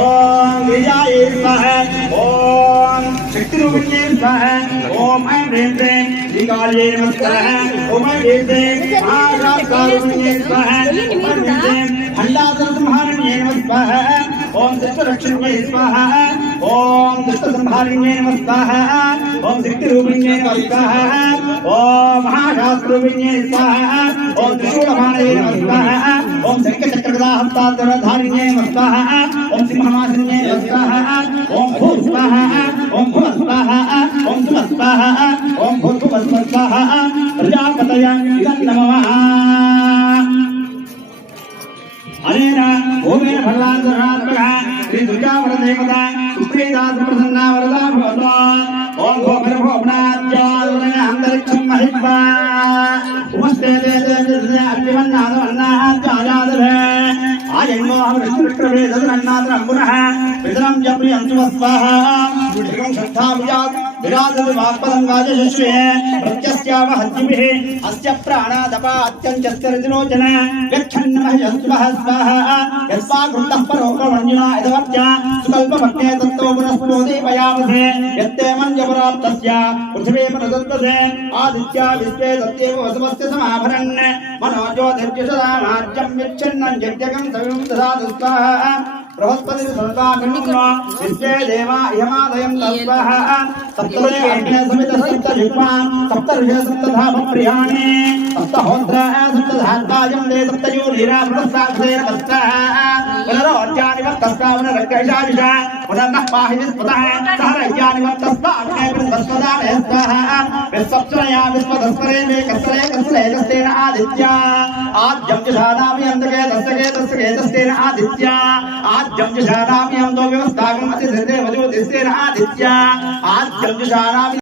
ओम विजय स्वाहा ओम शक्तिरूपिण्ये स्वाहा ओम ऐं ह्रीं क्लीं श्रीकार्ये नमस्कारः ओम ऐं ह्रीं क्लीं महाशास्त्रारूपिण्ये स्वाहा ओम ऐं ह्रीं क्लीं खण्डासुरसंहारिण्ये नमस्कारः ओम शिष्टरक्षण्ये स्वाहा ओम दुष्टसंहारिण्ये नमस्कारः ओम शक्तिरूपिण्ये नमस्कारः ओम महाशास्त्रारूपिण्ये स्वाहा ओम त्रिशूलमानये नमस्कारः ओम शंखचक्रगदाहस्ताधरधारिण्ये नमस्कारः ओम सिंहवासिन्ये नमस्कारः ओम भूः स्वाहा ओम भुवः स्वाहा ओम सुवः स्वाहा ओम भूर्भुवः स्वाहा प्रजापतये नमः। अनेन ओमेन भगवान् सर्वात्मकः श्री दुर्गावर देवता सुप्रीता सुप्रसन्ना वरदा भवतु। ओम भोगर्भोपनाद्यावरण अन्तरिक्षं महित्वा उपस्थे अग्निवन्नादवन्नाद्याजादः आयन्नो अमृतृष्टवे ददनन्नादनं पुनः पितरं जप्रियं स्वाहा श्रीं श्रद्धाभुजात् विराजति वाक्पदं गाजयश्वे प्रत्यस्यावहद्युभिः अस्य प्राणादपा अत्यञ्चस्य रतिलोचन यच्छन्नमः यस्वः स्वाहा यस्वाकृतः परोपमञ्जुना यदवर्त्या सुकल्पमग्ने तत्तो पुनस्फुटोदीपयामसे यत्ते मन्यपराप्तस्य पृथिवी प्रदत्तसे आदित्या विश्वे तत्येव वसवस्य समाभरन् मनोज्योतिर्यशदामाज्यं यच्छन्नं यज्ञकं सविं ददातु स्वाहा बृहस्पति सर्वागणो विश्वे देवा यमादयं तस्वाहा सप्तदेवाग्ने समित सप्तजिह्वां सप्तऋषय सप्तधामप्रियाणि सप्तहोत्रा सप्तधात्तायं दे सप्तयोनिरा बृहस्पते तस्वाहा पुनरोज्यानि वक्तस्वावन रक्षैषाविषा पुनर्नः पाहि विस्पतः सहरज्यानि वक्तस्वाग्ने बृहस्पदाने स्वाहा विस्पत्सरया विस्पतस्परे मे कस्रे कस्रे कस्तेन आदित्या आद्यं जुषादामि अन्तके तस्य तस्तेन आदित्या आद्यं जुषादामि अन्तो व्यवस्थागम् अतिसिद्धे वजो दिस्तेन आदित्या आद्यं जुषादामि